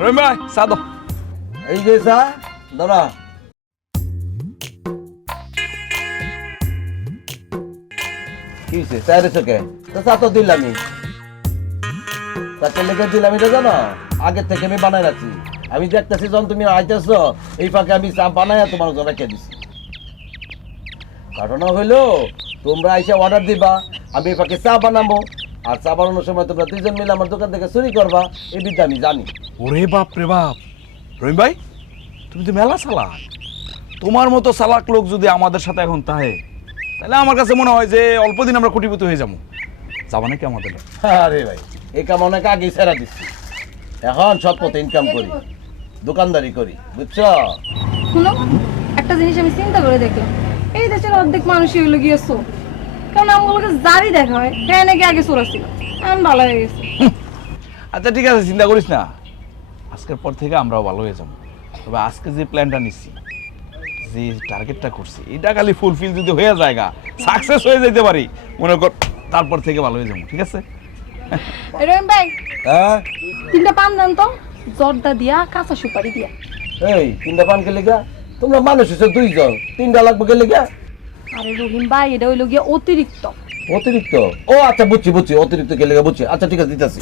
রহিম ভাই চা দাও। এই যে চা দাঁড়া। কি হয়েছে চায়ের চোখে? তো চা তো দিলামই। চাকে লেগে দিলাম এটা জানো, আগের থেকে আমি বানাই রাখছি। আমি দেখতেছি যখন তুমি আইতেছো এই ফাঁকে আমি চা বানাইয়া তোমার জন্য রেখে দিছি। ঘটনা হইলো তোমরা আইসা অর্ডার দিবা, আমি এই ফাঁকে চা বানাবো, আর চা বানানোর সময় তোমরা দুইজন মিলে আমার দোকান থেকে চুরি করবা, এই বিদ্যা আমি জানি। ওরে বাপ রে বাপ, রহিম ভাই তুমি তো মেলা চালাক। তোমার মতো চালাক লোক যদি আমাদের সাথে এখন তাহে, তাহলে আমার কাছে মনে হয় যে অল্প দিন আমরা কোটিপতি হয়ে যাবো। যাবা নাকি আমাদের? আরে ভাই এই কাম অনেক আগেই ছেড়া দিচ্ছি, এখন সব পথে ইনকাম করি, দোকানদারি করি, বুঝছো? শুনো, একটা জিনিস আমি চিন্তা করে দেখলাম, এই দেশের অর্ধেক মানুষই হইলো গিয়ে চোর। কারণ আমগুলোকে যারই দেখা হয় হ্যাঁ নাকি আগে চোর ছিল, এখন ভালো হয়ে গেছে। আচ্ছা ঠিক আছে, চিন্তা করিস না, আজকের পর থেকে আমরাও ভালো হয়ে যাবো। তবে আজকে যে প্ল্যানটা নিচ্ছি, যে টার্গেটটা করছি, এটা খালি ফুলফিল যদি হয়ে যায়, সাকসেস হয়ে যেতে পারি মনে কর, তারপর থেকে ভালো হয়ে যাবো। ঠিক আছে? রহিম ভাই হ্যাঁ 3টা পান দেন তো, জর্দা দিয়া কাঁচা সুপারি দিয়া। এই 3টা পান কে লেগা? তোমরা মানুষ হচ্ছে 2 জন, 3টা লাগবে কে লেগা? আরে রহিম ভাই এটা হইলো গিয়ে অতিরিক্ত। অতিরিক্ত? ও আচ্ছা বুঝছি বুঝছি, অতিরিক্ত কে লেগা বুঝছি। আচ্ছা ঠিক আছে দিতেছি।